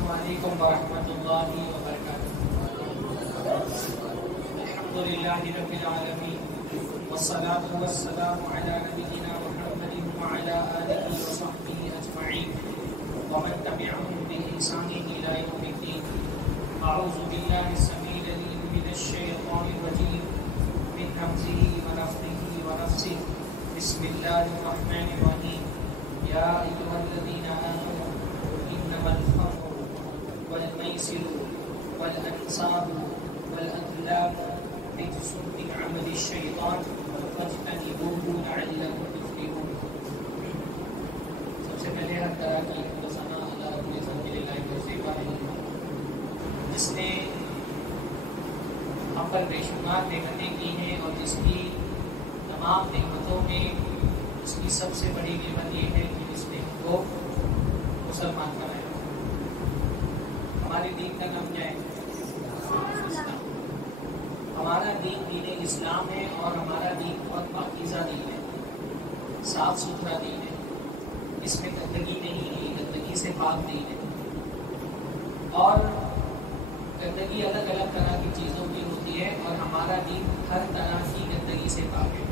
السلام علیکم ورحمۃ اللہ وبرکاتہ۔ الحمد للہ رب العالمین والصلاة والسلام علی نبینا محمد وعلی آلہ وصحبہ اجمعین ومن تبعهم بإحسان إلی یوم الدین۔ اعوذ باللہ السمیع العلیم من الشیطان الرجیم من همزہ ونفخہ ونفثہ۔ بسم اللہ الرحمن الرحیم۔ یا ایھا الذین آمنوا انما الخمر والمیسر والانصاب والازلام رجس من عمل الشیطان فاجتنبوه لعلکم تفلحون۔ سب سے پہلے ہر طرح کی ثنا اللہ رب العزت کے لیے لائق اور سیوا ہے جس نے ہم پر بے شمار نعمتیں کی ہیں اور جس کی تمام نعمتوں میں اس کی سب سے بڑی نعمت یہ ہے کہ جس نے ہم کو مسلمان بنایا۔ ہمارے دین کا نام کیا ہے؟ اسلام۔ ہمارا دین دین اسلام ہے اور ہمارا دین بہت پاکیزہ دین ہے، صاف ستھرا دین ہے، اس میں گندگی نہیں ہے، گندگی سے پاک دین ہے۔ اور گندگی الگ الگ طرح کی چیزوں کی ہوتی ہے اور ہمارا دین ہر طرح کی گندگی سے پاک ہے۔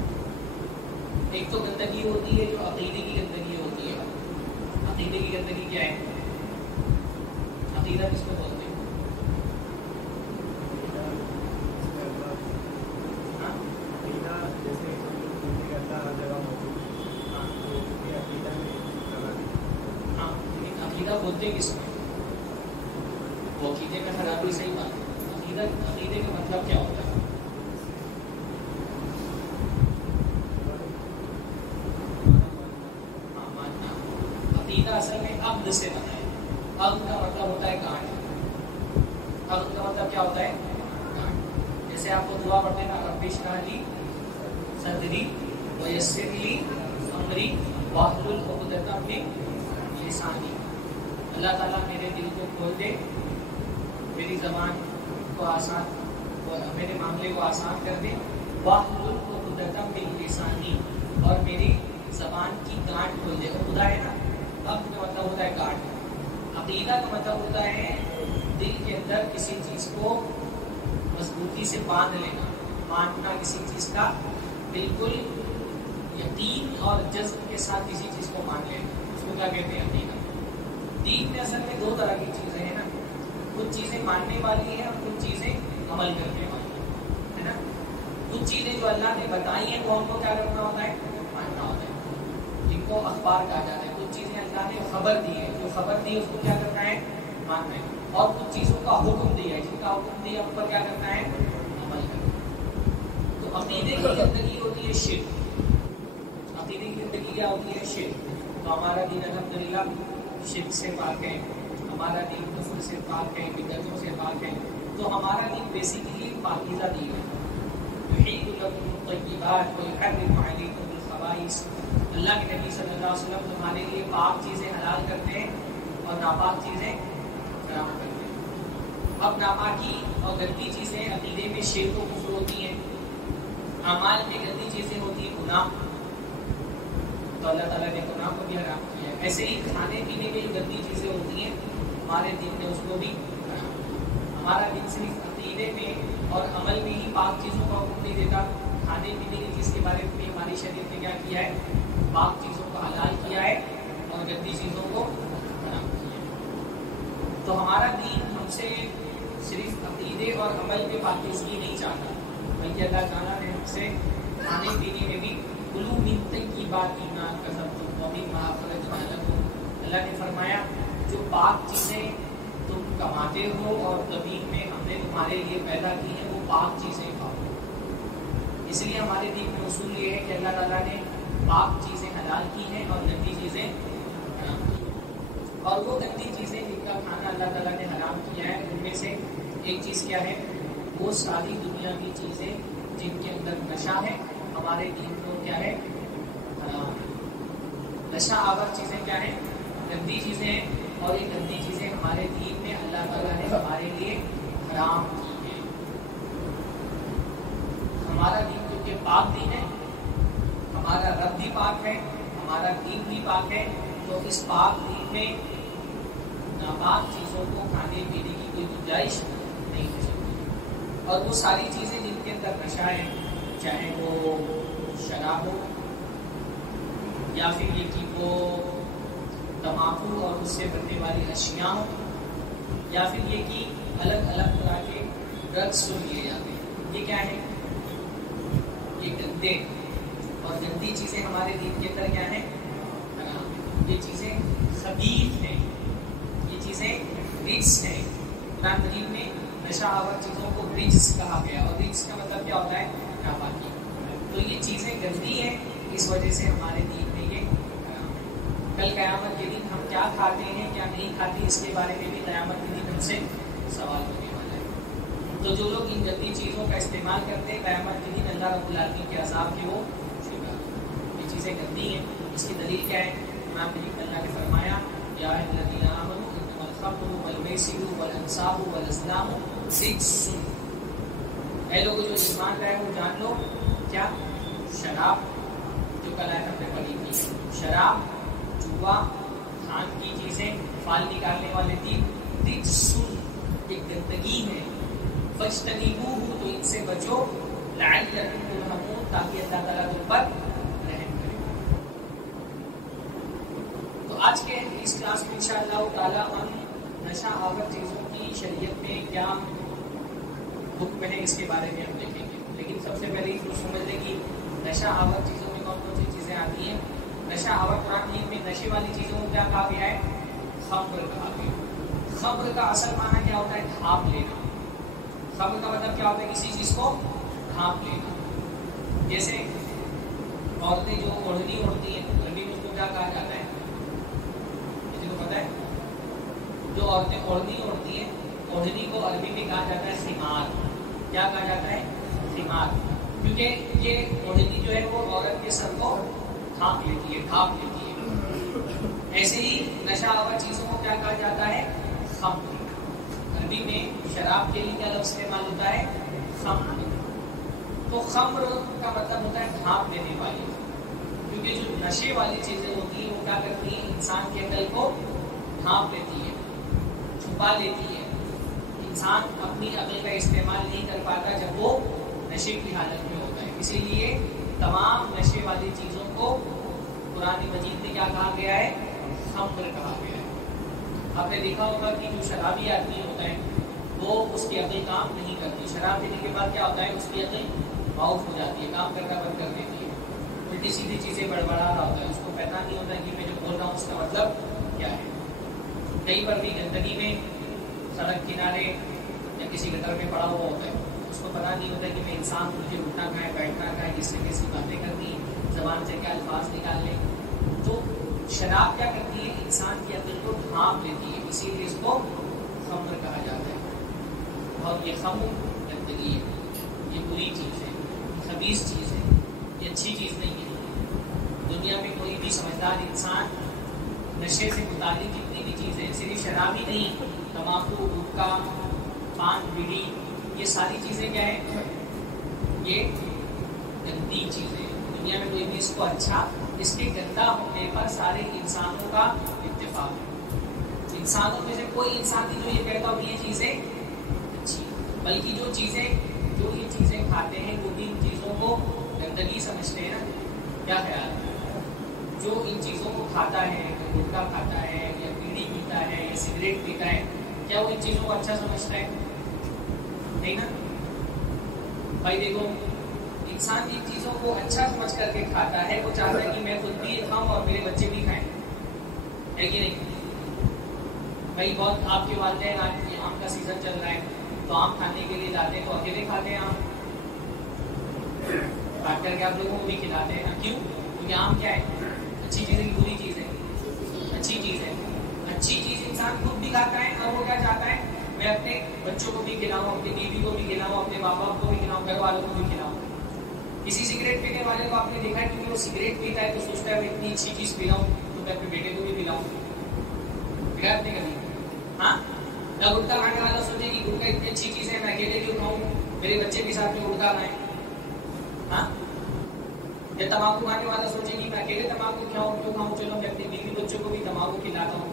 ایک تو گندگی ہوتی ہے جو عقیدے کی گندگی ہوتی ہے۔ عقیدے کی گندگی کیا ہے؟ عقیدہ کس کو بولتے ہیں؟ ہاں، لیکن عقیدہ بولتے کس میں؟ وہ عقیدے کا خرابی صحیح بات ہے۔ عقیدے کا مطلب کیا ہوتا ہے؟ اصل میں عقد سے بنا ہے۔ عقد کا مطلب ہوتا ہے گانٹھ۔ عقد کا مطلب کیا ہوتا ہے؟ گانٹھ۔ جیسے آپ کو دعا پڑھتے ہیں نا، رب اشرح لی صدری ویسر لی امری واحلل عقدۃ من لسانی۔ اللہ تعالیٰ میرے دل کو کھول دے، میری زبان کو آسان، میرے معاملے کو آسان کر دے، واحلل عقدۃ من لسانی، اور میری زبان کی گانٹھ کھول دے۔ وہ خدا ہے نا۔ عقد کا مطلب ہوتا ہے گانٹھ۔ عقیدہ کا مطلب ہوتا ہے دل کے اندر کسی چیز کو مضبوطی سے باندھ لینا، ماننا کسی چیز کا بالکل یقین اور جذب کے ساتھ کسی چیز کو مان لینا، اس کو کیا کہتے ہیں؟ عقیدہ۔ دین میں اصل میں دو طرح کی چیزیں ہیں نا، کچھ چیزیں ماننے والی ہیں اور کچھ چیزیں عمل کرنے والی ہے نا۔ کچھ چیزیں جو اللہ نے بتائی ہیں وہ ہم کو کیا کرنا ہوتا ہے؟ ماننا ہوتا ہے، جن کو اخبار کہا جاتا ہے۔ کچھ چیزیں اللہ نے خبر دی ہے، جو خبر دی ہے اس کو کیا کرنا ہے؟ ماننا ہے۔ اور کچھ چیزوں کا حکم دیا ہے، جن کا حکم دیا ان پر کیا کرنا ہے؟ عمل کرنا ہے۔ تو عقیدے کی زندگی ہوتی ہے شرک۔ عقیدے کی زندگی کیا ہوتی ہے؟ شرک۔ تو ہمارا دین الحمدللہ شرک سے پاک ہے، ہمارا دین کفر سے پاک ہے، بدعتوں سے پاک ہے۔ تو ہمارا دین بیسیکلی پاکیزہ دین ہے۔ یحل لکم الطیبات ویحرم علیکم الخبائث۔ اللہ کے نبی صلی اللہ علیہ وسلم تمہارے لیے پاک چیزیں حلال کرتے ہیں اور ناپاک چیزیں حرام کرتے ہیں۔ اب ناپاکی اور گندی چیزیں عقیدے میں شرک و کفر ہوتی ہیں، اعمال میں گندی چیزیں ہوتی ہیں گناہ، تو اللہ تعالیٰ نے گناہ کو بھی حرام کیا ہے۔ ایسے ہی کھانے پینے میں گندی چیزیں ہوتی ہیں، ہمارے دین نے اس کو بھی حرام کیا۔ ہمارا دین صرف عقیدے میں اور عمل میں ہی پاک چیزوں کا حکم نہیں دیتا، کھانے پینے کی چیز کے بارے میں ہماری شریعت نے کیا کیا ہے؟ پاک چیزوں کو حلال کیا ہے اور گندی چیزوں کو حرام کیا ہے۔ تو ہمارا دین ہم سے صرف عقیدے اور عمل میں پاکیزگی نہیں چاہتا، بلکہ اللہ تعالیٰ نے ہم سے کھانے پینے میں بھی کلوا من طیبات ما کسبتم ومما اخرجنا لکم۔ اللہ نے فرمایا جو پاک چیزیں تم کماتے ہو اور زمین میں ہم نے تمہارے لیے پیدا کی ہیں وہ پاک چیزیں کھاؤ۔ اس لیے ہمارے دین میں اصول یہ ہے کہ اللہ تعالیٰ نے پاک چیزیں حلال کی ہیں اور گندی چیزیں حرام کی ہیں۔ اور وہ گندی چیزیں جن کا کھانا اللہ تعالیٰ نے حرام کیا ہے ان میں سے ایک چیز کیا ہے؟ وہ ساری دنیا کی چیزیں جن کے اندر نشہ ہے، ہمارے دین کو کیا ہے؟ حرام ہے۔ نشہ آور چیزیں کیا ہیں؟ گندی چیزیں ہیں، اور یہ گندی چیزیں ہمارے دین میں اللہ تعالیٰ نے ہمارے لیے حرام کی ہیں۔ ہمارا دین کیونکہ پاک دین ہے، ہمارا رب بھی پاک ہے، ہمارا دین بھی پاک ہے، تو اس پاک دین میں ناپاک چیزوں کو کھانے پینے کی کوئی گنجائش نہیں ہو سکتی. اور وہ ساری چیزیں جن کے اندر نشہ ہے، چاہے وہ شراب ہو یا پھر یہ کہ وہ تمباکو اور اس سے بننے والی اشیاء ہوں، یا پھر یہ کہ الگ الگ طرح کے ڈرگس جو لیے جاتے ہیں، یہ کیا ہے؟ یہ گندے اور گندی چیزیں ہمارے دین کے اندر کیا ہیں؟ حرام. یہ چیزیں خبیث ہیں، یہ چیزیں رجس ہیں. قرآن مجید میں نشہ آور چیزوں کو رجس کہا گیا، اور رجس کا مطلب کیا ہوتا ہے؟ ناپاکی. تو یہ چیزیں گندی ہیں، اس وجہ سے ہمارے دین میں یہ حرام ہے. کل قیامت کے دن ہم کیا کھاتے ہیں کیا نہیں کھاتے، اس کے بارے میں بھی قیامت کے دن ہم سے سوال ہونے والا ہے. تو جو لوگ ان گندی چیزوں کا استعمال کرتے ہیں، قیامت کے دن اللہ رب العالمین کے عذاب کے وہ شکار. یہ چیزیں گندی ہیں. اس کی دلیل کیا ہے؟ قرآن مجید میں اللہ نے فرمایا یا ایھا الذین آمنوا انما الخمر والمیسر والانصاب والازلام رجس. اے لوگوں جو ایمان لائے وہ جان لو کیا؟ شراب، جو کل آیت ہم نے پڑھی تھی، شراب، جوا، کھان کی چیزیں، فال نکالنے والے تیر، رجس، ایک گندگی ہے. فاجتنبوہ، تو ان سے بچو، لعلکم ترحمون، تاکہ اللہ تعالیٰ تم پر رحم کرے. تو آج کے اس کلاس میں انشاءاللہ تعالیٰ ہم نشہ آور چیزوں کی شریعت میں کیا حکم ہے اس کے بارے میں ہم دیکھیں گے. لیکن سب سے پہلے یہ سمجھ لیں کہ نشہ آور چیزوں میں کون کون سی چیزیں آتی ہیں. نشہ آور قرآن میں نشے والی چیزوں کو کیا کہا گیا ہے؟ خمر کہا گیا. خمر کا اصل معنی کیا ہوتا ہے؟ ڈھانپ لینا. خمر کا مطلب کیا ہوتا ہے؟ کسی چیز کو ڈھانپ لینا. جیسے عورتیں جو اوڑھنی اوڑھتی ہیں، عربی میں اس کو کیا کہا جاتا ہے؟ کسی کو پتہ ہے؟ جو عورتیں اوڑھنی اوڑھتی ہیں، اوڑھنی کو عربی میں کہا جاتا ہے خمار. کیا کہا جاتا ہے؟ خمار. کیونکہ یہ اوڑھنی جو ہے وہ عورت کے سر کو ڈھانپ لیتی ہے، ڈھانپ لیتی ہے. ایسے ہی نشہ آور چیزوں کو کیا کہا جاتا ہے؟ خمر. عربی میں شراب کے لیے کیا لفظ استعمال ہوتا ہے؟ خمر. تو خمر کا مطلب ہوتا ہے ڈھانپ لینے والی. کیونکہ جو نشے والی چیزیں ہوتی ہیں وہ کیا کرتی ہیں؟ انسان کے عقل کو ڈھانپ لیتی ہے، چھپا لیتی ہے. انسان اپنی عقل کا استعمال نہیں کر پاتا جب وہ نشے کی حالت میں ہوتا ہے. اسی لیے تمام نشے والی چیزوں کو قرآن مجید میں کیا کہا گیا ہے؟ خمر کہا گیا ہے. آپ نے دیکھا ہوگا کہ جو شرابی آدمی ہوتا ہے وہ اس کی عقل کام نہیں کرتی. شراب پینے کے بعد کیا ہوتا ہے؟ اس کی عقل آؤٹ ہو جاتی ہے، کام کرنا بند کر دیتی ہے، الٹی سیدھی چیزیں بڑبڑا رہا ہوتا ہے. اس کو پتہ نہیں ہوتا کہ میں جو بول رہا ہوں اس کا مطلب کیا ہے. کئی بار بھی گندگی میں سڑک کنارے یا کسی گٹر میں پڑا ہوا ہوتا ہے، اس کو پتہ نہیں ہوتا کہ میں انسان مجھے اٹھنا کہاں ہے، بیٹھنا کہاں ہے، کس سے کیسی باتیں کرنی ہیں، زبان سے کیا الفاظ نکالنے. تو شراب کیا کرتی ہے؟ انسان کی عقل کو ڈھانپ لیتی ہے. اسی لیے اس کو خمر کہا جاتا ہے. اور یہ خمر گندگی ہے، یہ بری چیز ہے، خبیث چیز ہے، یہ اچھی چیز نہیں ہے. دنیا میں کوئی بھی سمجھدار انسان نشے سے متعلق جتنی بھی چیزیں، صرف شراب ہی نہیں، تمباکو، گٹکا، پان، بیڑی، یہ ساری چیزیں کیا ہیں؟ یہ گندی چیزیں. دنیا میں کوئی بھی اس کو اچھا، اس کے گندا ہونے پر سارے انسانوں کا اتفاق ہے. انسانوں میں سے کوئی انسان نہیں جو یہ کہتا ہو یہ چیزیں اچھی، بلکہ جو یہ چیزیں کھاتے ہیں وہ بھی ان چیزوں کو گندگی سمجھتے ہیں نا. کیا خیال ہے؟ جو ان چیزوں کو کھاتا ہے، گٹکا کھاتا ہے یا بیڑی پیتا ہے یا سگریٹ پیتا ہے، کیا وہ ان چیزوں کو اچھا سمجھتا ہے؟ نہیں نا. بھائی دیکھو، انسان جن چیزوں کو اچھا سمجھ کر کے کھاتا ہے وہ چاہتا ہے کہ میں خود بھی کھاؤں اور میرے بچے بھی کھائیں، ہے کہ نہیں؟ بھائی بہت آپ کے والدین، آج یہ آم کا سیزن چل رہا ہے تو آم کھانے کے لیے جاتے ہیں تو اکیلے کھاتے ہیں آم، کاٹ کر کے آپ لوگوں کو بھی کھلاتے ہیں. کیوں؟ کیونکہ آم کیا ہے؟ اچھی چیز ہے کہ بری چیز ہے؟ اچھی چیز ہے. اچھی چیز انسان خود بھی کھاتا ہے اور وہ کیا چاہتا ہے؟ میں اپنے بچوں کو بھی کھلاؤں، اپنی بیوی کو بھی کھلاؤں، اپنے ماں باپ کو بھی کھلاؤں، گھر والوں کو بھی کھلاؤں. کسی سگریٹ پینے والے کو آپ نے دیکھا ہے کیونکہ وہ سگریٹ پیتا ہے تو سوچتا ہے میں اتنی اچھی چیز پی رہا ہوں تو میں اپنے بیٹے کو بھی پلاؤں. بغیر نہیں کرنی. ہاں، نہ گٹکا کھانے والا سوچے کہ گٹکا اتنی اچھی چیز ہے میں اکیلے کیوں کھاؤں، میرے بچے بھی ساتھ میں گٹکا کھائیں. ہاں، یا تمباکو کھانے والا سوچے کہ میں اکیلے تمباکو کھاؤں، چلو میں اپنی بیوی بچوں کو بھی تمباکو کھلاتا ہوں،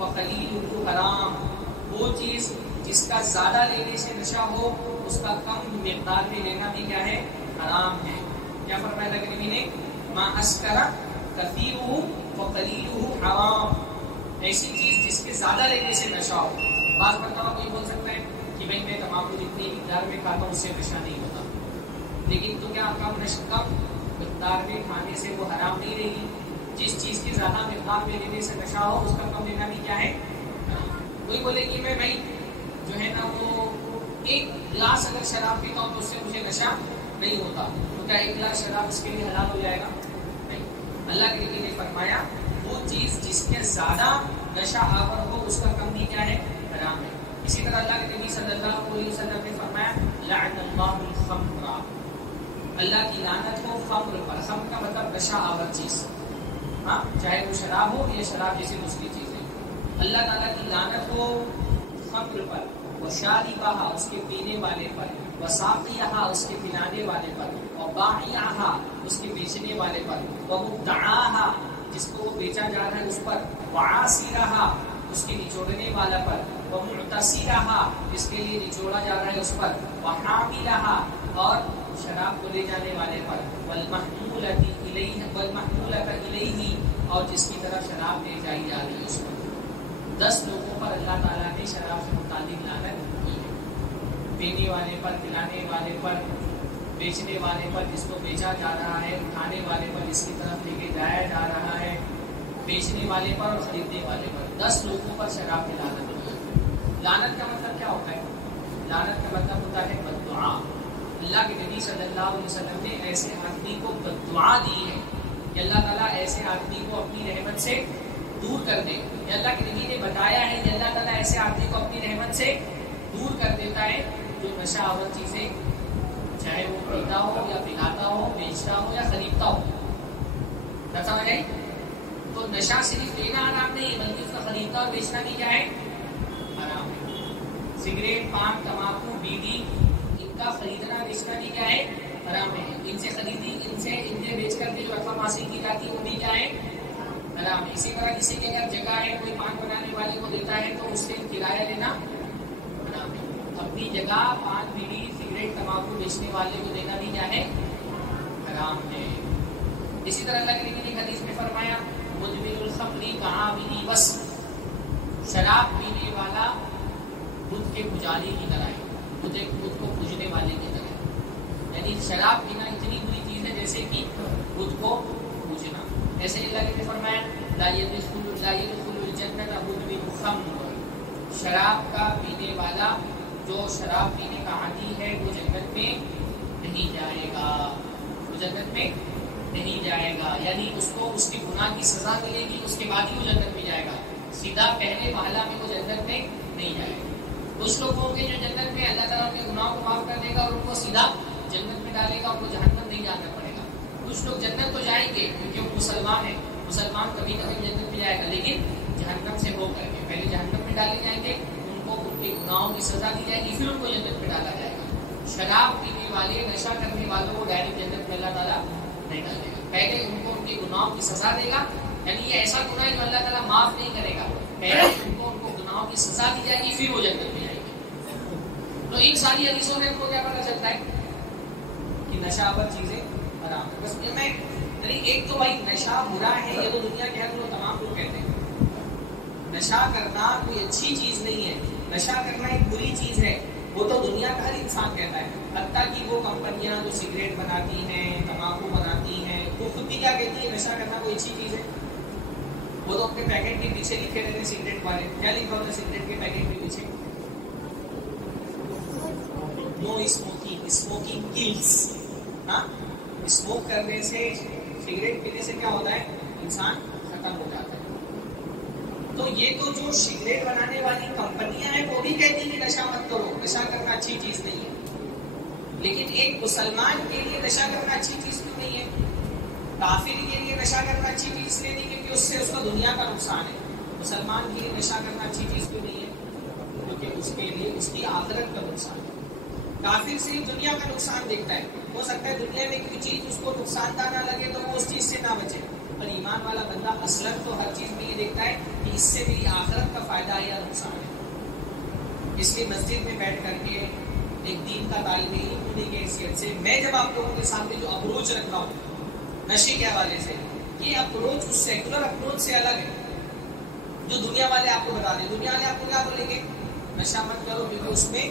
فقلیلہ حرام، وہ چیز جس کا زیادہ لینے سے نشہ ہو اس کا کم مقدار میں لینا بھی کیا ہے؟ حرام ہے۔ کیا فرمایا اللہ کے نبی نے؟ ما اسکر کثیرہ فقلیلہ حرام، ایسی چیز جس کے زیادہ لینے سے نشہ ہو۔ بعض مرتبہ کوئی بول سکتا ہے کہ بھائی میں تمباکو جتنی مقدار میں کھاتا ہوں اس سے نشہ نہیں ہوتا، لیکن تو کیا کم مقدار میں کھانے سے وہ حرام نہیں رہے گی؟ جس چیز کی زیادہ مقدار میں لینے سے نشہ ہو اس کا کم لینا بھی کیا ہے؟ کوئی بولے کہ میں بھائی جو ہے نا وہ ایک گلاس اگر شراب پیتا ہوں تو اس سے مجھے نشہ نہیں ہوتا، تو کیا ایک گلاس شراب اس کے لیے حلال ہو جائے گا؟ نہیں۔ اللہ کے نبی نے فرمایا وہ چیز جس کے زیادہ نشہ آور ہو اس کا کم بھی کیا ہے؟ حرام ہے۔ اسی طرح اللہ کے نبی صلی اللہ علیہ وسلم نے فرمایا لعن اللہ الخمر، اللہ کی لعنت ہو خمر پر۔ خمر کا مطلب نشہ آور چیز، ہاں چاہے وہ شراب ہو یا شراب جیسی دوسری چیز ہے، اللہ تعالیٰ کی لعنت ہو خمر پر، وشاربہا اس کے پینے والے پر، وساقیہا اس کے پلانے والے پر، وبائعہا اس کے بیچنے والے پر، ومبتعاہا جس کو وہ بیچا جا رہا ہے اس پر، وعاصرہا اس کے نچوڑنے والا پر، ومعتصرہا جس کے لیے نچوڑا جا رہا ہے اس پر، وحاملہا اور شراب کو لے جانے والے پر، والمحمولۃ الیہ اور جس کی طرف شراب لے جائی جا رہی ہے اس پر۔ 10 لوگوں پر اللہ تعالیٰ نے شراب سے متعلق لعنت کی ہے، پینے والے پر، پلانے والے پر، بیچنے والے پر جس کو بیچا جا رہا ہے، اٹھانے والے پر جس کی طرف لے کے جایا جا رہا ہے، بیچنے والے پر اور خریدنے والے پر، 10 لوگوں پر شراب کی لعنت کی ہے۔ لعنت کا مطلب کیا ہوتا ہے؟ لعنت کا مطلب ہوتا ہے بددعا۔ اللہ کے نبی صلی اللہ علیہ وسلم نے ایسے آدمی کو بددعا دی ہے کہ اللہ تعالیٰ ایسے آدمی کو اپنی رحمت سے دور کر دے۔ یہ اللہ کے نبی نے بتایا ہے کہ اللہ تعالیٰ ایسے آدمی کو اپنی رحمت سے دور کر دیتا ہے جو نشہ آور چیزیں چاہے وہ پیتا ہو یا پلاتا ہو، بیچتا ہو یا خریدتا ہو۔ نہ سمجھ آئی؟ تو نشہ صرف لینا حرام نہیں ہے بلکہ اس کا خریدنا اور بیچنا بھی کیا ہے؟ حرام ہے۔ سگریٹ، پان، تمباکو، بیڑی ان کا خریدنا بیچنا بھی کیا ہے؟ حرام ہے۔ ان سے خریدی ان سے بیچ کر کے جو رقم حاصل کی جاتی ہے وہ بھی کیا ہے؟ حرام ہے۔ اسی طرح کسی کے اگر جگہ ہے کوئی پان بنانے والے کو دیتا ہے تو اس سے کرایہ لینا حرام ہے۔ اپنی جگہ پان، بیڑی، سگریٹ، تمباکو بیچنے والے کو دینا بھی کیا ہے؟ حرام ہے۔ اسی طرح اللہ کے نبی نے حدیث میں فرمایا مدمن الخمر کعابد وس، شراب پینے والا بدھ کے پجاری کی طرح ہے، بدھ کو پوجنے والے کی طرح ہے۔ یعنی شراب پینا اتنی بری چیز ہے جیسے کہ بدھ کو پوجنا۔ ایسے اللہ نے فرمایا لا يدخل الجنة مدمن الخمر، شراب کا پینے والا جو شراب پینے کا عادی ہے وہ جنت میں نہیں جائے گا، وہ جنت میں نہیں جائے گا، یعنی اس کو اس کے گناہ کی سزا ملے گی، اس کے بعد ہی وہ جنت میں جائے گا، سیدھا پہلے محلہ میں وہ جنت میں نہیں جائے گا۔ کچھ لوگ ہوں گے جو جنت میں اللہ تعالیٰ کے گناہوں کو معاف کر دے گا اور ان کو سیدھا جنت میں ڈالے گا، ان کو جہنم نہیں جانا پڑے گا۔ کچھ لوگ جنت تو جائیں گے کیونکہ وہ مسلمان ہیں، مسلمان کبھی نہ کبھی جنت میں جائے گا، لیکن جہنم سے ہو کر کے پہلے جہنم میں ڈالے جائیں گے، ان کو ان کے گناہوں کی سزا دی جائے گی، پھر ان کو جنت میں ڈالا جائے گا۔ شراب پینے والے، نشہ کرنے والوں کو ڈائریکٹ جنت میں اللہ تعالیٰ نہیں ڈالے گا، پہلے ان کو ان کے گناہوں کی سزا دے گا، یعنی یہ ایسا گناہ ہے جو اللہ تعالیٰ معاف نہیں کرے گا، پہلے ان کو گناہوں کی سزا دی جائے گی، پھر وہ جنت میں جائے گی۔ تو ان ساری حدیثوں میں ان کو کیا پتہ چلتا ہے کہ نشہ آور چیزیں حرام ہے۔ بس میں یعنی ایک تو بھائی نشہ برا ہے، یہ تو دنیا کے ہر لوگ تمام لوگ کہتے ہیں، نشہ کرنا کوئی اچھی چیز نہیں ہے، نشہ کرنا ایک بری چیز ہے، وہ تو دنیا کا ہر انسان کہتا ہے، حتیٰ کہ وہ کمپنیاں جو سگریٹ بناتی ہیں، تمباکو بناتی ہیں، وہ خود بھی کیا کہتی ہے نشہ کرنا کوئی اچھی چیز ہے۔ وہ تو اپنے پیکٹ کے پیچھے لکھے رہتے ہیں سگریٹ والے، کیا لکھا ہوتا ہے سگریٹ کے پیکٹ کے پیچھے؟ No smoking, smoking kills. ہاں، اسموک کرنے سے، سگریٹ پینے سے کیا ہوتا ہے؟ انسان ختم ہو جاتا ہے۔ تو یہ تو جو سگریٹ بنانے والی کمپنیاں ہیں وہ بھی کہتی ہیں کہ نشہ مت کرو، نشہ کرنا اچھی چیز نہیں ہے، لیکن ایک مسلمان کے لیے نشہ کرنا اچھی چیز کیوں نہیں ہے؟ کافر کے لیے نشہ کرنا اچھی چیز اس لیے نہیں کیونکہ اس سے اس کا دنیا کا نقصان ہے، مسلمان کے لیے نشہ کرنا اچھی چیز کیوں نہیں ہے؟ کیونکہ اس کے لیے اس کی آخرت کا نقصان ہے۔ کافر صرف دنیا کا نقصان دیکھتا ہے، ہو سکتا ہے دنیا میں کوئی چیز اس کو نقصان دہ نہ لگے تو وہ اس چیز سے نہ بچے، پر ایمان والا بندہ اصلاً تو ہر چیز میں یہ دیکھتا ہے کہ اس سے میری آخرت کا فائدہ ہے یا نقصان ہے. اس لیے مسجد میں بیٹھ کر کے ایک دین کا طالب علم ہونے کی حیثیت سے میں جب آپ لوگوں کے سامنے جو اپروچ رکھ رہا ہوں نشے کے حوالے سے، یہ اپروچ اس سیکولر اپروچ سے الگ ہے جو دنیا والے آپ کو بتا دیں. دنیا والے آپ کو کیا بولیں گے؟ نشہ مت کرو، کیونکہ اس میں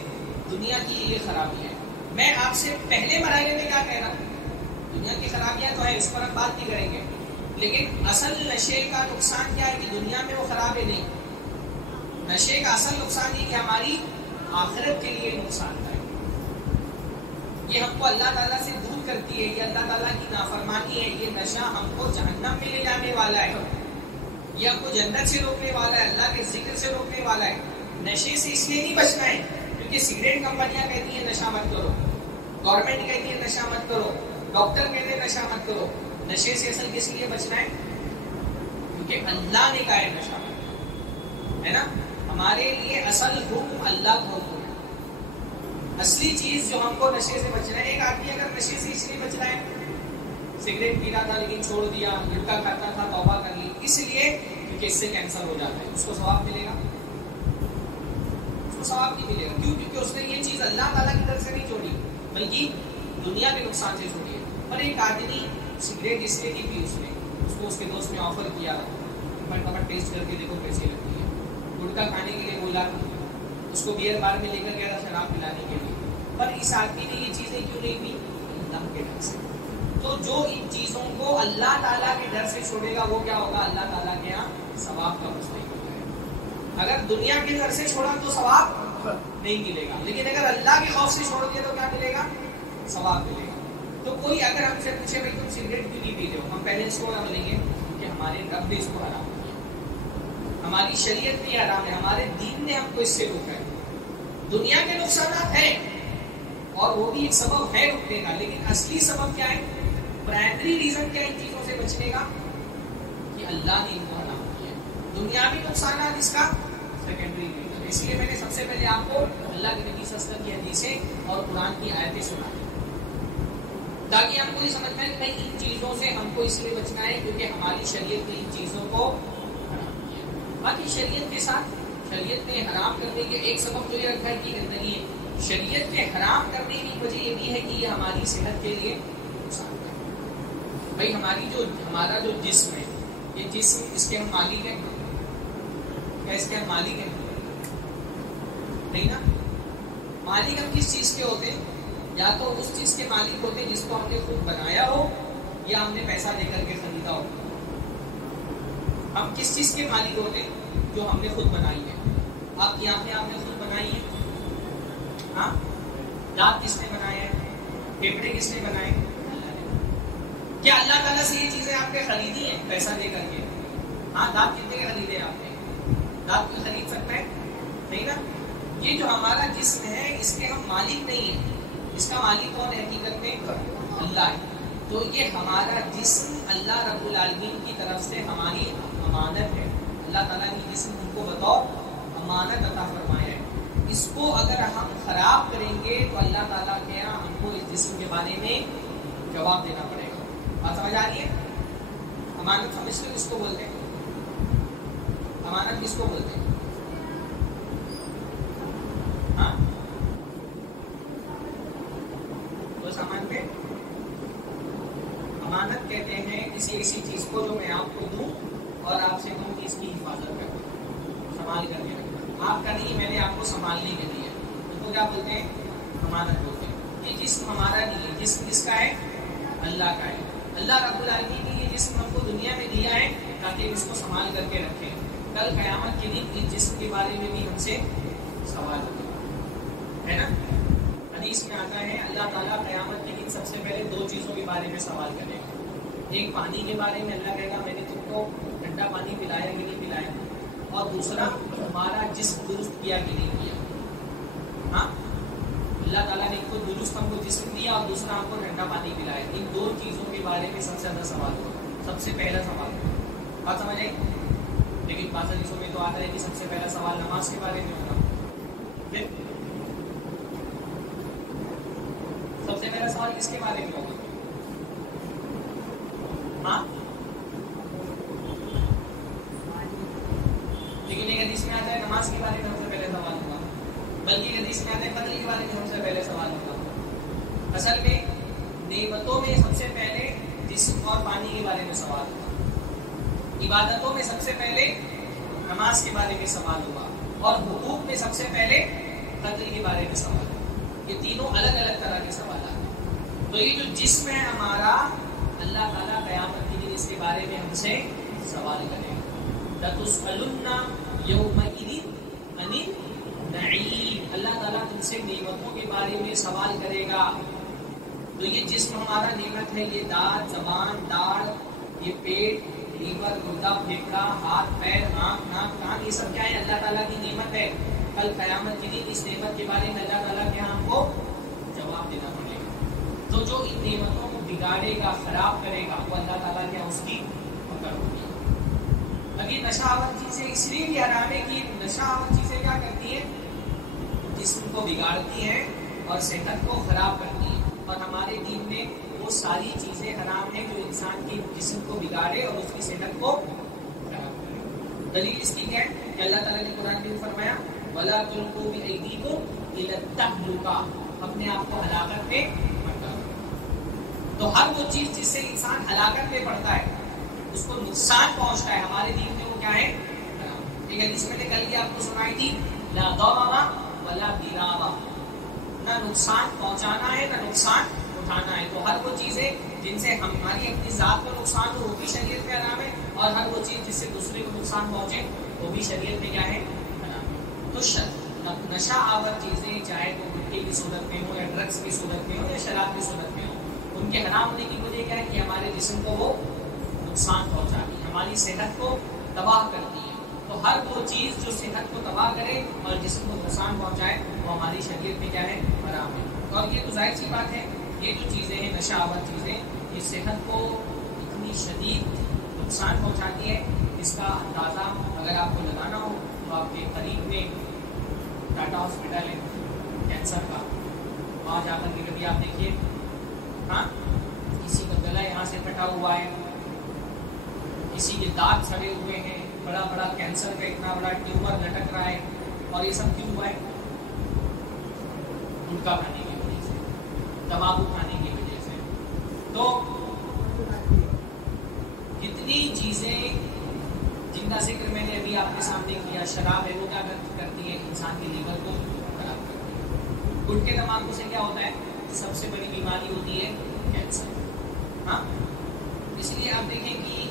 دنیا کی یہ خرابی ہے. میں آپ سے پہلے مرحلے میں کیا کہہ رہا ہوں؟ دنیا کی خرابیاں تو ہے، اس پر ہم بات نہیں کریں گے، لیکن اصل نشے کا نقصان کیا ہے کہ دنیا میں وہ خراب ہے نہیں. نشے کا اصل نقصان یہ کہ ہماری آخرت کے لیے نقصان ہے. یہ ہم کو اللہ تعالیٰ سے دور کرتی ہے، یہ اللہ تعالیٰ کی نافرمانی ہے. یہ نشہ ہم کو جہنم میں لے جانے والا ہے، یہ ہم کو جنت سے روکنے والا ہے، اللہ کے ذکر سے روکنے والا ہے. نشے سے اس لیے نہیں بچنا ہے کیونکہ سگریٹ کمپنیاں کہتی ہیں نشہ مت کرو، گورنمنٹ کہتی ہے نشہ مت کرو، ڈاکٹر کہتے ہیں نشہ مت کرو. نشے سے اصل کس لیے بچنا ہے؟ کیونکہ اللہ نے کہا ہے نشہ مت کرو، ہے نا. ہمارے لیے اصل حکم اللہ کو ہے. اصلی چیز جو ہم کو نشے سے بچنا ہے، ایک آدمی اگر نشے سے اس لیے بچ رہا ہے، سگریٹ پیتا تھا لیکن چھوڑ دیا، گٹکا کھاتا تھا توبہ کر لی، اس لیے کیونکہ اس سے کینسر ہو جاتا ہے، اس کو ثواب ملے گا؟ اس کو ثواب نہیں ملے گا. کیوں؟ کیونکہ اس نے یہ چیز اللہ تعالیٰ کی طرف سے نہیں چھوڑی بلکہ دنیا کے نقصان سے چھوڑی ہے. پر ایک آدمی سگریٹ اس لیے نہیں پی، اس کو اس کے دوست نے آفر کیا کبر ٹیسٹ کر کے دیکھو کیسی لگتی ہے. گٹکا کھانے کے لیے بولا، اس کو بیئر بار میں لے کر گیا تھا شراب پلانے کے لیے. پر اس آدمی نے یہ چیزیں کیوں نہیں پی؟ اللہ کے ڈر سے. تو جو ان چیزوں کو اللہ تعالیٰ کے ڈر سے چھوڑے گا وہ کیا ہوگا؟ اللہ تعالیٰ کے یہاں ثواب کا مستحق ہوگا. اگر دنیا کے ڈر سے چھوڑا تو ثواب نہیں ملے گا، لیکن اگر اللہ کے خوف سے چھوڑ دیا تو کیا ملے گا؟ ثواب ملے گا. تو کوئی اگر ہم سے پوچھے بھائی تم سگریٹ کیوں نہیں پیتے ہو، ہم پہلے اس کو کیا بولیں گے کہ ہمارے رب نے اس کو حرام کیا، ہماری شریعت میں حرام ہے، ہمارے دین نے ہم کو اس سے روکا ہے. دنیا کے نقصانات ہیں اور وہ بھی ایک سبب ہے رکنے کا، لیکن اصلی سبب کیا ہے؟ پرائمری ریزن کیا ہے ان چیزوں سے بچنے کا؟ کہ اللہ نے ان کو حرام کیا. دنیاوی نقصانات اس کا سیکنڈری ریزن. اس لیے میں نے سب سے پہلے آپ کو اللہ کے نبی صلی اللہ علیہ وسلم کی حدیثیں اور قرآن کی آیتیں سنائی تاکہ ہم کو یہ سمجھ میں کہ بھائی ان چیزوں سے ہم کو اس لیے بچنا ہے کیونکہ ہماری شریعت نے ان چیزوں کو حرام کیا. باقی شریعت کے ساتھ شریعت نے حرام کرنے کے ایک سبب تو یہ رکھا ہے کہ گندگی ہے. شریعت کے حرام کرنے کی وجہ یہ بھی ہے کہ یہ ہماری صحت کے لیے نقصان ہے. بھائی ہمارا جو جسم ہے، یہ جسم اس کے ہم مالک ہیں کیا؟ اس کے ہم مالک ہیں نہیں نا. مالک ہم کس چیز کے ہوتے ہیں؟ یا تو اس چیز کے مالک ہوتے ہیں جس کو ہم نے خود بنایا ہو یا ہم نے پیسہ دے کر کے خریدا ہو. ہم کس چیز کے مالک ہوتے ہیں؟ جو ہم نے خود بنائی ہے. آپ کی آنکھیں آپ نے خود بنائی ہیں؟ ہاں. دانت کس نے بنائے ہیں؟ پھیپھڑے کس نے بنائے؟ اللہ نے. کیا اللہ تعالیٰ سے یہ چیزیں آپ نے خریدی ہیں پیسہ دے کر کے؟ ہاں. دانت کتنے کے خریدے آپ نے؟ دانت کوئی خرید سکتا ہے؟ نہیں نا. یہ جو ہمارا جسم ہے اس کے ہم مالک نہیں ہیں. اس کا مالک کون ہے حقیقت میں؟ اللہ ہے. تو یہ ہمارا جسم اللہ رب العالمین کی طرف سے ہماری امانت ہے. اللہ تعالیٰ نے جسم ان کو بطور امانت عطا فرمایا ہے. اس کو اگر ہم خراب کریں گے تو اللہ تعالیٰ کے یہاں ہم کو اس جسم کے بارے میں جواب دینا پڑے گا. بات سمجھ آ رہی ہے؟ امانت سمجھتے ہو کس کو بولتے ہیں؟ امانت کس کو بولتے ہیں؟ ہاں تو سامان میں امانت کہتے ہیں کسی ایسی چیز کو جو میں آپ کو دوں اور آپ سے کہوں کہ اس کی حفاظت کریں، سنبھال کر کے رکھنا. آپ کا نہیں، میں نے آپ کو سنبھالنے کے لیے. اس کو کیا بولتے ہیں؟ امانت بولتے ہیں. یہ جسم ہمارا نہیں ہے. جسم کس کا ہے؟ اللہ کا ہے. اللہ رب العالمین نے یہ جسم ہم کو دنیا میں دیا ہے تاکہ ہم اس کو سنبھال کر کے رکھیں. کل قیامت کے دن اس جسم کے بارے میں بھی ہم سے سوال ہوگا، ہے نا. حدیث میں آتا ہے اللہ تعالیٰ قیامت کے دن سب سے پہلے دو چیزوں کے بارے میں سوال کرے گا. ایک پانی کے بارے میں اللہ کہے گا میں نے تم کو ٹھنڈا پانی پلایا کہ نہیں پلایا، اور دوسرا ہمارا جسم درست کیا کہ نہیں کیا. ہاں. اللہ تعالیٰ نے ایک تو درست ہم کو جسم دیا اور دوسرا ہم کو ٹھنڈا پانی پلایا. ان دو چیزوں کے بارے میں سب سے زیادہ سوال ہوگا. سب سے پہلا سوال بات سمجھ آئی. لیکن بعض حدیثوں میں تو آتا ہے کہ سب سے پہلا سوال نماز کے بارے میں ہوگا. سب سے پہلا سوال کس کے بارے میں ہوگا؟ ہاں نماز کے بارے میں سب سے پہلے سوال ہوگا، بلکہ حدیث میں آتا ہے قدر کے بارے میں سب سے پہلے سوال ہوگا. اصل میں نعمتوں میں سب سے پہلے جسم اور پانی کے بارے میں سوال ہوگا، عبادتوں میں سب سے پہلے نماز کے بارے میں سوال ہوگا، اور حقوق میں سب سے پہلے قدر کے بارے میں سوال ہوگا. یہ تینوں الگ الگ طرح کے سوالات ہیں. تو یہ جو جسم ہے ہمارا، اللہ تعالیٰ قیامت کے دن اس کے بارے میں ہم سے سوال کرے گا. لَتُسْأَلُنَّ يَوْمَئِذٍ عَنِ النَّعِيمِ، اللہ تعالیٰ تم سے نعمتوں کے بارے میں سوال کرے گا. تو یہ جسم ہمارا نعمت ہے، یہ دانت، زبان، داڑھ، یہ پیٹ، لیور، گردہ، پھیپھڑا، ہاتھ، پیر، آنکھ، ناک، کان، یہ سب کیا ہے؟ اللہ تعالیٰ کی نعمت ہے. کل قیامت کے دن اس نعمت کے بارے میں اللہ تعالیٰ کے ہم کو جواب دینا پڑے گا. تو جو ان نعمتوں کو بگاڑے گا، خراب کرے گا، وہ اللہ تعالیٰ کیا اس کی پکڑ ہوگی. اب یہ نشہ آور چیزیں اس لیے بھی حرام ہے کہ نشہ آور چیزیں کیا کرتی ہیں؟ جسم کو بگاڑتی ہیں اور صحت کو خراب کرتی ہیں. اور ہمارے دین میں وہ ساری چیزیں حرام ہیں جو انسان کے جسم کو بگاڑے اور اس کی صحت کو خراب کرے. دلیل اس کی کیا ہے کہ اللہ تعالیٰ نے قرآن میں فرمایا وَلَا تُلْقُوا بِأَيْدِيكُمْ إِلَى التَّهْلُكَةِ، اپنے آپ کو ہلاکت میں مت ڈالو. تو ہر وہ چیز جس سے انسان ہلاکت میں پڑتا ہے، اس کو نقصان پہنچتا ہے، ہمارے دین میں وہ کیا ہے؟ ٹھیک ہے، جس میں نے کل کی آپ کو سنائی تھی لا ضرر ولا ضرار، نہ نقصان پہنچانا ہے نہ نقصان اٹھانا ہے. تو ہر وہ چیزیں جن سے ہماری اپنی ذات کو نقصان ہو وہ بھی شریعت میں حرام ہے، اور ہر وہ چیز جس سے دوسرے کو نقصان پہنچے وہ بھی شریعت میں کیا ہے؟ تو نشہ آور چیزیں چاہے وہ گٹکے کی صورت میں ہو یا ڈرگس کی صورت میں ہو یا شراب کی صورت میں ہو، ان کے حرام ہونے کی وجہ کیا ہے کہ ہمارے جسم کو وہ نقصان پہنچاتی ہے، ہماری صحت کو تباہ کرتی ہے. تو ہر وہ چیز جو صحت کو تباہ کرے اور جسم کو نقصان پہنچائے وہ ہماری شریعت میں کیا ہے؟ حرام ہے. اور یہ تو ظاہر سی بات ہے، یہ جو چیزیں ہیں نشہ آور چیزیں، یہ صحت کو اتنی شدید نقصان پہنچاتی ہے، اس کا اندازہ اگر آپ کو لگانا ہو تو آپ کے قریب میں ٹاٹا ہاسپٹل ہے کینسر کا، وہاں جا کر کے کبھی آپ دیکھیے، ہاں کسی کا گلا یہاں سے کٹا ہوا ہے، کسی کے دانت سڑے ہوئے ہیں، بڑا بڑا کینسر کا اتنا بڑا ٹیومر لٹک رہا ہے، اور یہ سب کیوں ہوا ہے؟ گٹکا کھانے کی وجہ سے، تمباکو کھانے کی وجہ سے. تو کتنی چیزیں جن کا ذکر میں نے ابھی آپ کے سامنے کیا، شراب ہے وہ کیا کرتی ہے؟ انسان کے لیور کو خراب کرتی ہے. گٹکے تمباکو سے کیا ہوتا ہے؟ سب سے بڑی بیماری ہوتی ہے کینسر. ہاں اس لیے آپ دیکھیں کہ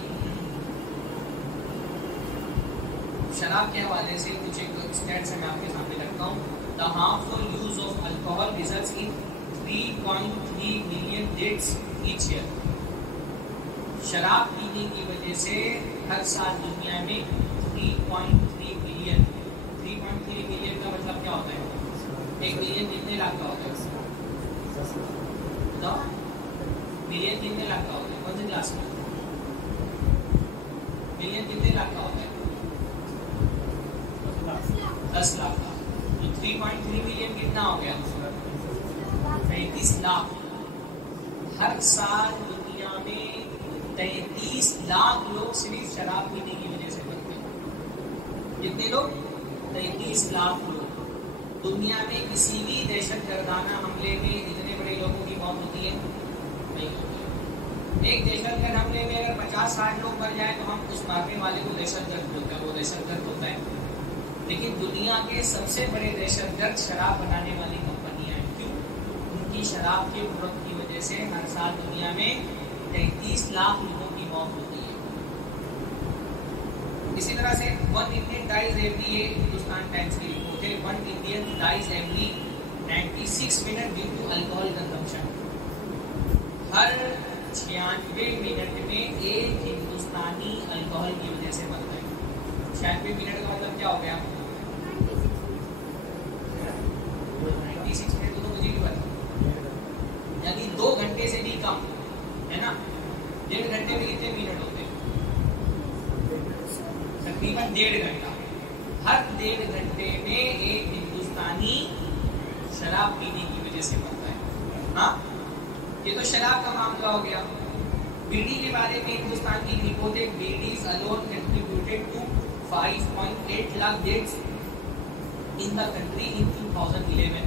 شراب کے حوالے سے کچھ ایک اسٹیٹس میں آپ کے سامنے رکھتا ہوں. The harmful use of alcohol results in 3.3 million deaths each year. شراب پینے کی وجہ سے ہر سال دنیا میں 3.3 ملین، 3.3 ملین کا مطلب کیا ہوتا ہے؟ 1 ملین کتنے لاکھ کا ہوتا ہے؟ ملین کتنے لاکھ کا ہوتا ہے؟ کون سی کلاس میں؟ ملین کتنے لاکھ کا ہوتا ہے؟ 10 لاکھ کا. تو 3.3 ملین کتنا ہو گیا؟ 35 لاکھ. ہر سال دنیا میں 33 لاکھ لوگ صرف شراب پینے کی وجہ سے مرتے ہیں. کتنے لوگ؟ 33 لاکھ لوگ. دنیا میں کسی بھی دہشت گردانہ حملے میں اتنے بڑے لوگوں کی موت ہوتی ہے؟ نہیں ہوتی ہے. ایک دہشت گرد حملے میں اگر 50-60 لوگ مر جائیں تو ہم اس مارنے والے کو دہشت گرد بولتے ہیں، وہ دہشت گرد ہوتا ہے. لیکن دنیا کے سب سے بڑے دہشت گرد شراب بنانے والی کمپنیاں ہیں. کیوں؟ ان کی شراب کے فروخت کی وجہ سے ہر سال دنیا میں 33 لاکھ لوگوں کی موت ہوتی ہے. اسی طرح سے 1 Indian dies every year. Hindustan Times کی رپورٹ ہے 1 Indian dies every 96 minute due to alcohol consumption. ہر 96 منٹ میں ایک ہندوستانی الکوہل کی وجہ سے مرتا ہے. 96 منٹ کا مطلب کیا ہو گیا؟ 96 منٹ تو مجھے بھی پتا، یعنی 2 گھنٹے سے بھی کم ہے نا. 1.5 گھنٹے میں کتنے منٹ ہوتے ہیں؟ تقریباً 1.5 گھنٹہ. ہر 1.5 گھنٹے میں ایک ہندوستانی شراب پینے کی وجہ سے مرتا ہے. ہاں یہ تو شراب کا معاملہ ہو گیا. بیڑی کے بارے میں ہندوستان کی رپورٹ ہے بیڑیز alone contributed to 5.8 lakh deaths in the country in 2011.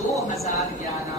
2011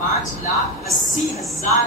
5,80,000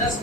10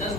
10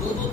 2-2,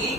1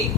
1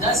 10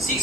6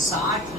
60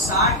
60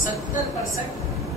70%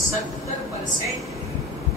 70%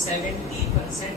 70%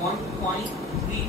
1.3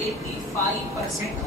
85%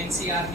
NCRB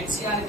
NCRB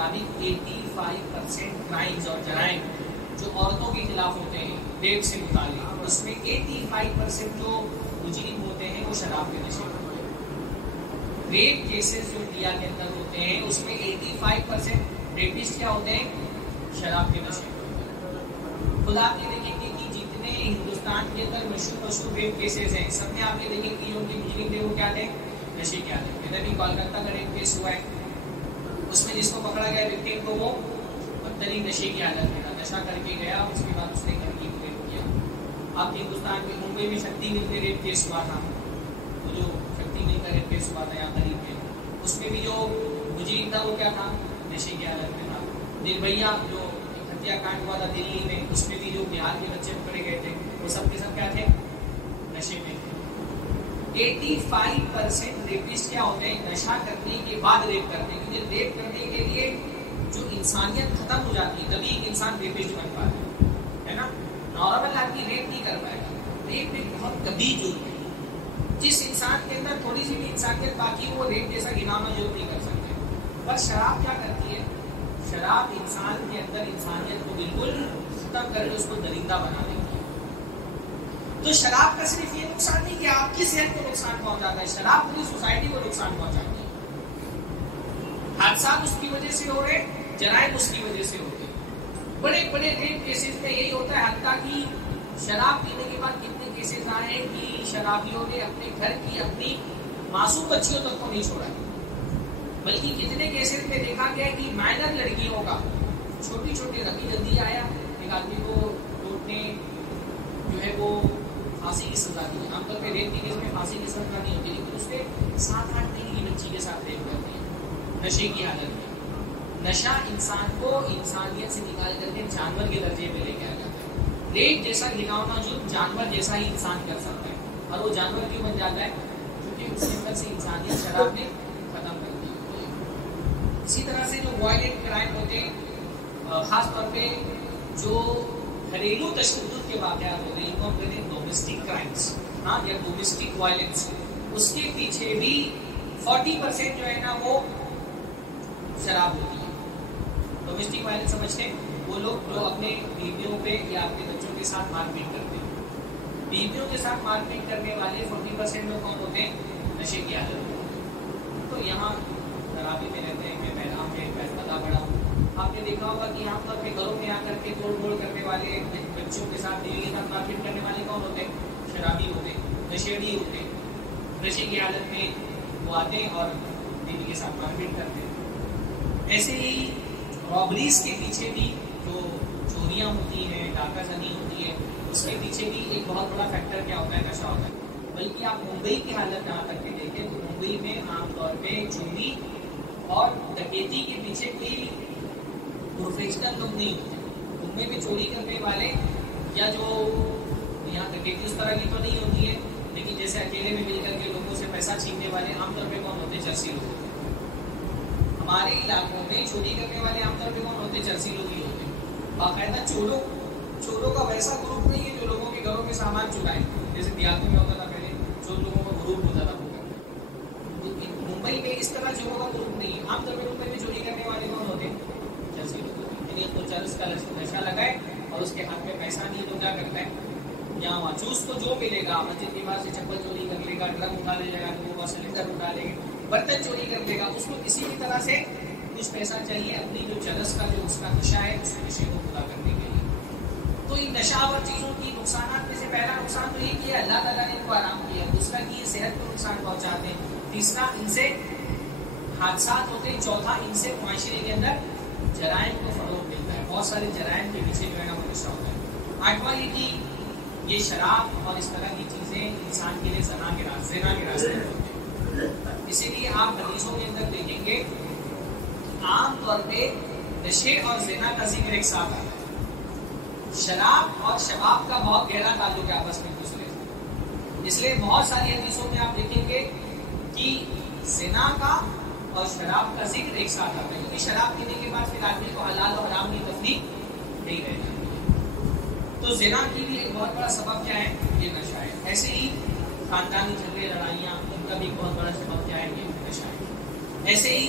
مطابق 85% کرائمز اور جرائم جو عورتوں کے خلاف ہوتے ہیں ریپ سے متعلق، اس میں 85% جو مجرم ہوتے ہیں وہ شراب کے نشے میں ہوتے ہیں۔ ریپ کیسز جو انڈیا کے اندر ہوتے ہیں اس میں 85% ریپسٹ کیا ہوتے ہیں؟ شراب کے نشے میں ہوتے ہیں۔ خود آپ یہ دیکھیں گے کہ جتنے ہندوستان کے اندر مشہور ریپ کیسز ہیں سب میں آپ یہ دیکھیں گے جو ان کے مجرم تھے وہ کیا تھے؟ نشے کیا تھے۔ ادھر بھی کولکتہ کا ریپ کیس ہوا ہے، اس میں جس کو پکڑا گیا وکٹم کو وہ بدترین نشے کی حالت میں تھا، نشہ کر کے گیا، اس کے بعد اس نے گھر کی ریپ کیا۔ آپ ہندوستان کے ممبئی میں شکتی مل میں ریپ کیس ہوا تھا، وہ جو شکتی مل کا ریپ کیس ہوا تھا یہاں قریب میں، اس میں بھی جو مجرم تھا وہ کیا تھا؟ نشے کی حالت میں تھا۔ نربھیا جو ہتیا کانڈ ہوا تھا دلی میں، اس میں بھی جو بہار کے بچے پکڑے گئے تھے وہ سب کے سب کیا تھے؟ نشے میں تھے۔ 85% ریپسٹ کیا ہوتے ہیں؟ نشہ کرنے کے بعد ریپ کرتے ہیں، کیونکہ ریپ کرنے کے لیے جو انسانیت ختم ہو جاتی ہے تبھی ایک انسان ریپسٹ بن پاتا ہے نا۔ نارمل آدمی ریپ نہیں کر پائے گا، ریپ ایک بہت کبھی جرم ہے۔ جس انسان کے اندر تھوڑی سی بھی انسانیت باقی ہے وہ ریپ جیسا گنانا جرم نہیں کر سکتے۔ پر شراب کیا کرتی ہے؟ شراب انسان کے اندر انسانیت کو بالکل ختم کر کے اس کو درندہ بنا دیتی ہے۔ تو شراب کا صرف یہ نقصان نہیں کہ آپ کی صحت کو نقصان پہنچاتا ہے، شراب پوری سوسائٹی کو نقصان پہنچاتی ہے۔ حادثات اس کی وجہ سے ہو رہے، جرائم اس کی وجہ سے ہوتے ہیں۔ بڑے بڑے ریپ کیسز میں یہی ہوتا ہے، حتیٰ کہ شراب پینے کے بعد کتنے کیسز آئے ہیں کہ شرابیوں نے اپنے گھر کی اپنی معصوم بچیوں تک کو نہیں چھوڑا، بلکہ کتنے کیسز میں دیکھا گیا کہ مائنر لڑکیوں کا چھوٹی چھوٹی ربی جلدی آیا، ایک آدمی کو کورٹ نے جو ہے وہ پھانسی کی سزا دی۔ عام طور پہ ریپ کے کیس میں پھانسی کی سزا نہیں ہوتی، لیکن اس نے 7-8 مہینے کی بچی کے ساتھ ریپ کر دیا نشے کی حالت میں۔ نشہ انسان کو انسانیت سے نکال کر کے جانور کے درجے میں لے کے آ جاتا ہے۔ ریپ جیسا گھناؤنا جرم جانور جیسا ہی انسان کر سکتا ہے، اور وہ جانور کیوں بن جاتا ہے؟ کیونکہ اس کے اندر سے انسانیت شراب نے ختم کر دی ہوتی ہے۔ اسی طرح سے جو وائلنٹ کرائم ہوتے ہیں، خاص طور پہ جو گھریلو تشدد کے واقعات ہوتے ہیں، ان کو ہم کہتے ہیں ڈومیسٹک کرائمس، ہاں، یا ڈومیسٹک وائلنس، اس کے پیچھے بھی 40% جو ہے نا وہ شراب ہوتی ہے۔ ڈومیسٹک وائلنس سمجھتے ہیں وہ لوگ جو اپنے بیویوں پہ یا اپنے بچوں کے ساتھ مار پیٹ کرتے ہیں۔ بیویوں کے ساتھ مار پیٹ کرنے والے 40% لوگ کون ہوتے ہیں؟ نشے کی حالت میں۔ تو یہاں خرابی میں رہتے ہیں، میں پیغام میں پتا پڑا ہوں، آپ نے دیکھا ہوگا کہ عام طور پہ گھروں میں آ کر کے توڑ پھوڑ کرنے والے، بچوں کے ساتھ بیوی کے ساتھ مار پیٹ کرنے والے کون ہوتے ہیں؟ شرابی ہوتے ہیں، نشیڑی ہوتے ہیں۔ نشے کی حالت میں وہ آتے ہیں اور بیوی کے ساتھ مار پیٹ کرتے ہیں۔ ایسے ہی رابریز کے پیچھے بھی جو چوریاں ہوتی ہیں، ڈاکہ زنی ہوتی ہے، اس کے پیچھے بھی ایک بہت بڑا فیکٹر کیا ہوتا ہے؟ نشہ ہوتا ہے۔ بلکہ آپ ممبئی کی حالت جہاں تک کے دیکھیں تو ممبئی میں عام طور پہ چوری اور ڈکیتی کے پیچھے کوئی پروفیشنل لوگ نہیں ہوتے۔ ممبئی میں چوری کرنے والے یا جو یہاں ڈکیتی اس طرح کی تو نہیں ہوتی ہے، لیکن جیسے اکیلے میں مل کر کے لوگوں سے پیسہ چھیننے والے عام طور پہ کون ہوتے ہیں؟ چرسی لوگ ہوتے ہیں۔ ہمارے علاقوں میں چوری کرنے والے عام طور پہ کون ہوتے ہیں؟ چرسی لوگ ہی ہوتے ہیں۔ باقاعدہ چوروں کا ویسا گروپ نہیں ہے جو لوگوں کے گھروں میں سامان چرائے، جیسے دیہاتوں میں ہوتا تھا پہلے، جو لوگوں کا گروپ ہوتا تھا وہ کرتے۔ ممبئی میں اس طرح چوروں کا گروپ نہیں ہے۔ عام طور پہ ممبئی میں چوری کرنے والے کون ہوتے ہیں؟ چرسی لوگ ہوتے ہیں۔ یعنی کو چرس کا نشہ لگائے اور اس کے ہاتھ میں پیسہ نہیں تو کیا کرتا ہے؟ یہاں وہاں چوس کو جو ملے گا، مسجد کے پاس سے چپل چوری کر لے گا، ڈرم اٹھا لے گا، وہ سلنڈر اٹھا لے گا، برتن چوری کر لے گا، اس کو کسی بھی طرح سے کچھ پیسہ چاہیے اپنی جو چرس کا جو اس کا نشہ ہے اس نشے کو پورا کرنے کے لیے۔ تو ان نشہ اور چیزوں کی نقصانات میں سے پہلا نقصان تو یہ کہ اللہ تعالیٰ نے ان کو آرام کیا، دوسرا کہ یہ صحت کو نقصان پہنچاتے ہیں، تیسرا ان سے حادثات ہوتے ہیں، چوتھا ان سے معاشرے کے اندر جرائم کو فروغ ملتا ہے، بہت سارے جرائم کے پیچھے جو ہے نا وہ نشہ ہوتا ہے۔ آٹھواں یہ کہ یہ شراب اور اس طرح کی چیزیں انسان کے لیے زنا کے راستے ہوتے ہیں۔ اسی لیے آپ حدیثوں کے اندر دیکھیں گے عام طور پہ نشے اور زنا کا ذکر ایک ساتھ آتا ہے۔ شراب اور شباب کا بہت گہرا تعلق ہے آپس میں دوسرے سے، اس لیے بہت ساری حدیثوں میں آپ دیکھیں گے کہ زنا کا اور شراب کا ذکر ایک ساتھ آتا ہے، کیونکہ شراب پینے کے بعد پھر آدمی کو حلال اور حرام کی تفریق نہیں رہ جاتی ہے۔ تو زنا کی بھی ایک بہت بڑا سبب کیا ہے؟ یہ نشہ ہے۔ ایسے ہی خاندانی جھگڑے لڑائیاں، ان کا بھی ایک بہت بڑا سبب کیا ہے؟ یہ نشہ ہے۔ ایسے ہی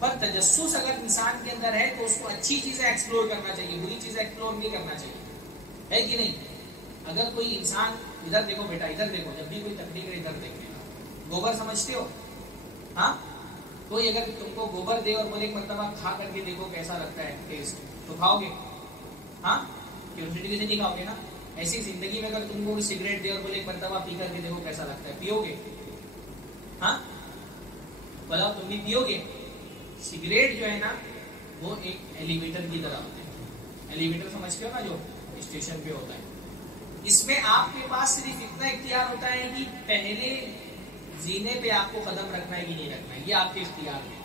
پر تجسس اگر انسان کے اندر ہے تو اس کو اچھی چیزیں ایکسپلور کرنا چاہیے، بری چیزیں ایکسپلور نہیں کرنا چاہیے، ہے کہ نہیں؟ اگر کوئی انسان ادھر دیکھو بیٹا، ادھر دیکھو، جب بھی کوئی تکلیف ہے ادھر دیکھنے کا، گوبر سمجھتے ہو؟ ہاں، کوئی اگر تم کو گوبر دے اور بولے ایک مرتبہ کھا کر کے دیکھو کیسا لگتا ہے ٹیسٹ، تو کھاؤ گے؟ ہاں، کیوریوسٹی سے نہیں کھاؤ گے نا؟ ایسی زندگی میں اگر تم کو سگریٹ دے اور بولے ایک مرتبہ پی کر کے دیکھو کیسا لگتا ہے، پیو گے؟ ہاں بتاؤ، تم بھی پیو گے؟ سگریٹ جو ہے نا وہ ایک ایلیویٹر کی طرح ہوتا ہے، ایلیویٹر سمجھتے ہو نا جو اسٹیشن پہ ہوتا ہے، اس میں آپ کے پاس صرف اتنا اختیار ہوتا ہے کہ پہلے زینے پہ آپ کو قدم رکھنا ہے کہ نہیں رکھنا ہے، یہ آپ کے اختیار میں،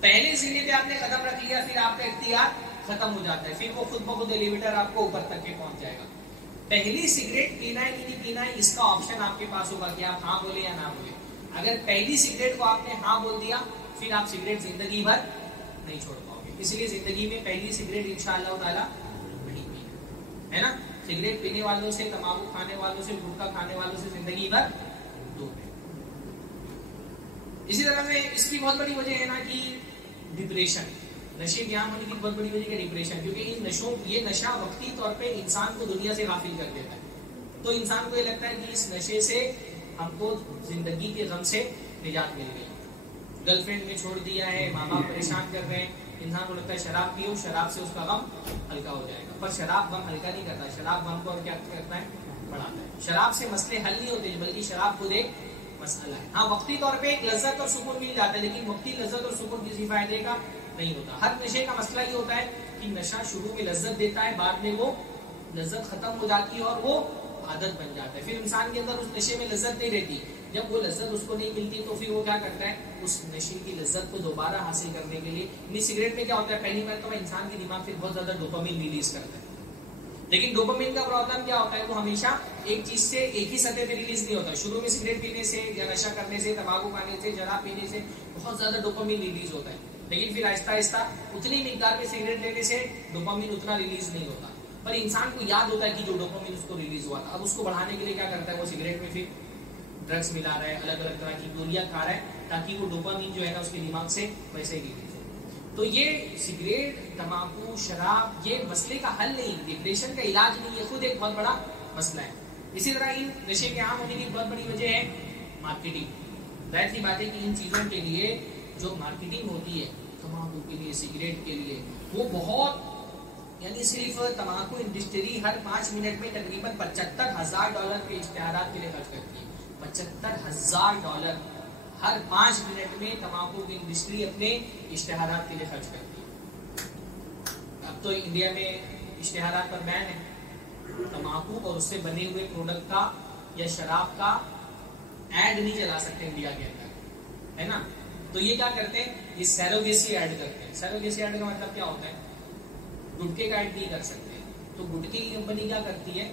پہلے زینے پہ آپ نے قدم رکھ لیا پھر آپ کا اختیار ختم ہو جاتا ہے، پھر وہ خود بخود ایلیویٹر آپ کو اوپر تک کے پہنچ جائے گا۔ پہلی سگریٹ پینا ہے کہ نہیں پینا ہے اس کا آپشن آپ کے پاس ہوگا کہ آپ ہاں بولے یا نہ بولے۔ اگر پہلی سگریٹ کو آپ نے ہاں بول دیا پھر آپ سگریٹ زندگی بھر نہیں چھوڑ پاؤ گے، اس لیے زندگی میں پہلی سگریٹ انشاءاللہ تعالی نہیں پینی ہے نا۔ سگریٹ پینے والوں سے، تمباکو کھانے والوں سے، گٹکا کھانے والوں سے زندگی بھر دور ہے۔ اسی طرح سے اس کی بہت بڑی وجہ ہے نا کہ ڈپریشن، نشے کے عام ہونے کی بہت بڑی وجہ ہے ڈپریشن، کیونکہ یہ نشہ وقتی طور پہ انسان کو دنیا سے غافل کر دیتا ہے، تو انسان کو یہ لگتا ہے کہ اس نشے سے ہم کو زندگی کے غم سے نجات مل گئی، گرل فرینڈ نے چھوڑ دیا ہے، ماں باپ پریشان کر رہے ہیں، انسان کو لگتا ہے شراب پیو، شراب سے اس کا غم ہلکا ہو جائے گا، پر شراب غم ہلکا نہیں کرتا، شراب غم کو اور کیا کرتا ہے، بڑھاتا ہے۔ شراب سے مسئلے حل نہیں ہوتے بلکہ شراب خود ایک مسئلہ ہے۔ ہاں وقتی طور پہ ایک لذت اور سکون مل جاتا ہے، لیکن وقتی لذت اور سکون کسی فائدے کا نہیں ہوتا۔ ہر نشے کا مسئلہ یہ ہوتا ہے کہ نشہ شروع میں لذت دیتا ہے، بعد میں وہ لذت ختم ہو جاتی ہے اور وہ عادت بن جاتا ہے، پھر انسان کے اندر اس نشے میں لذت نہیں رہتی، جب وہ لذت اس کو نہیں ملتی تو پھر وہ کیا کرتا ہے، اس نشے کی لذت کو دوبارہ حاصل کرنے کے لیے، سگریٹ میں کیا ہوتا ہے، پہلی مرتبہ انسان کے دماغ سے بہت زیادہ ڈوپامین ریلیز کرتا ہے، لیکن ڈوپامین کا پرابلم کیا ہوتا ہے، وہ ہمیشہ ایک چیز سے ایک ہی سطح پہ ریلیز نہیں ہوتا۔ شروع میں سگریٹ پینے سے یا نشہ کرنے سے، تمباکو کھانے سے، شراب پینے سے بہت زیادہ ڈوپامین ریلیز ہوتا ہے، لیکن پھر آہستہ آہستہ اتنی مقدار میں سگریٹ لینے سے ڈوپامین اتنا ریلیز نہیں ہوتا، پر انسان کو یاد ہوتا ہے کہ جو ڈوپامین اس کو ریلیز ہوا تھا، اب اس کو بڑھانے کے لیے کیا کرتا ہے، وہ سگریٹ میں پھر ڈرگس ملا رہا ہے، الگ الگ طرح کی گولیاں کھا رہا ہے تاکہ وہ ڈوپامین جو ہے نا اس کے دماغ سے ویسے ہی ریلیز ہو۔ تو یہ سگریٹ، تمباکو، شراب یہ مسئلے کا حل نہیں، ڈپریشن کا علاج نہیں، یہ خود ایک بہت بڑا مسئلہ ہے۔ اسی طرح ان نشے کے عام ہونے کی بہت بڑی وجہ ہے مارکیٹنگ۔ ظاہر سی بات ہے کہ ان چیزوں کے لیے جو مارکیٹنگ ہوتی ہے، تمباکو کے لیے، سگریٹ کے لیے، وہ بہت، یعنی صرف تمباکو انڈسٹری ہر 5 منٹ میں تقریباً $75,000 کے اشتہارات کے لیے خرچ کرتی ہے۔ $75,000 ہر 5 منٹ میں تمباکو کی انڈسٹری اپنے اشتہارات کے لیے خرچ کرتی ہے۔ اب تو انڈیا میں اشتہارات پر بین ہے، تمباکو اور اس سے بنے ہوئے پروڈکٹ کا یا شراب کا ایڈ نہیں چلا سکتے انڈیا کے اندر، ہے نا۔ تو یہ کیا کرتے ہیں، یہ سیروگیسی ایڈ کرتے ہیں۔ سیروگیسی ایڈ کا مطلب کیا ہوتا ہے، گٹکے کا ایڈ نہیں کر سکتے، تو گٹکے کی کمپنی کیا کرتی ہے،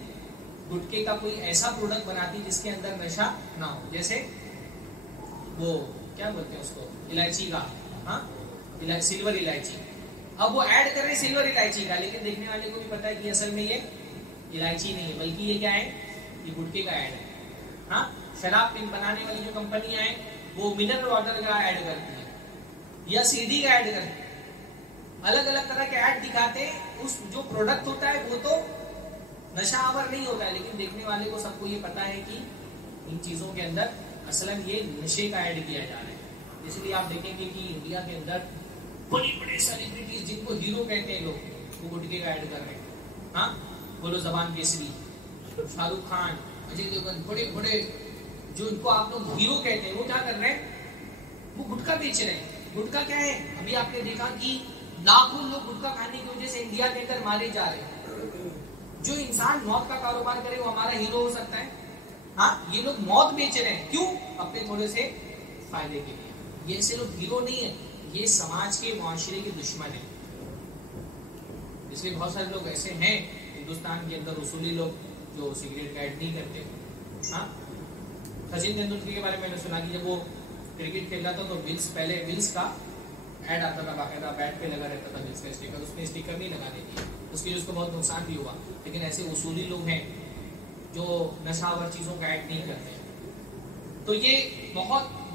گٹکے کا کوئی ایسا پروڈکٹ بناتی جس کے اندر نشہ نہ ہو، جیسے وہ کیا بولتے ہیں اس کو، الائچی کا، ہاں سلور الائچی۔ اب وہ ایڈ کر رہے ہیں سلور الائچی کا، لیکن دیکھنے والے کو بھی پتا ہے کہ اصل میں یہ الائچی نہیں ہے بلکہ یہ کیا ہے، یہ گٹکے کا ایڈ ہے۔ ہاں شراب بنانے والی جو کمپنیاں ہیں وہ منرل واٹر کا ایڈ کرتی ہیں یا سیدھی کا ایڈ کرتی ہیں، الگ الگ طرح کے ایڈ دکھاتے ہیں۔ اس جو پروڈکٹ ہوتا ہے وہ تو نشہ آور نہیں ہوتا ہے، لیکن دیکھنے والے کو سب کو یہ پتا ہے کہ ان چیزوں کے اندر اصلاً یہ نشے کا ایڈ کیا جا رہا ہے۔ اس لیے آپ دیکھیں گے کہ انڈیا کے اندر بڑی بڑے سیلیبریٹیز جن کو ہیرو کہتے ہیں لوگ، وہ گٹکے کا ایڈ کر رہے ہیں۔ ہاں بولو زبان کیسری، شاہ رخ خان، اجے دیوگن، بڑے بڑے جو ان کو آپ لوگ ہیرو کہتے ہیں، وہ کیا کر رہے ہیں، وہ گٹکا بیچ رہے ہیں۔ گٹکا کیا ہے، ابھی آپ نے دیکھا کہ لاکھوں لوگ گٹکا کھانے کی وجہ سے انڈیا کے اندر مارے جا رہے ہیں۔ جو انسان موت کا کاروبار کرے وہ ہمارا ہیرو ہو سکتا ہے؟ ہاں یہ لوگ موت بیچ رہے ہیں، کیوں؟ اپنے تھوڑے سے فائدے کے لیے۔ یہ ایسے لوگ ہیرو نہیں ہیں، یہ سماج کے، معاشرے کے دشمن ہیں۔ اس لیے بہت سارے لوگ ایسے ہیں ہندوستان کے اندر، اصولی لوگ جو سگریٹ کا ایڈ نہیں کرتے۔ ہاں سچن تندولکر کے بارے میں نے سنا کہ جب وہ کرکٹ کھیل رہا تھا تو پہلے ولز کا ایڈ آتا تھا، باقاعدہ بیٹ پہ لگا رہتا تھا ولز کا اسٹیکر، اس نے اسٹیکر نہیں لگانے دیا، اس کے لیے اس کو بہت نقصان بھی ہوا۔ لیکن ایسے اصولی لوگ ہیں جو نشہ آور چیزوں کا ایڈ نہیں کرتے ہیں۔ تو یہ بہت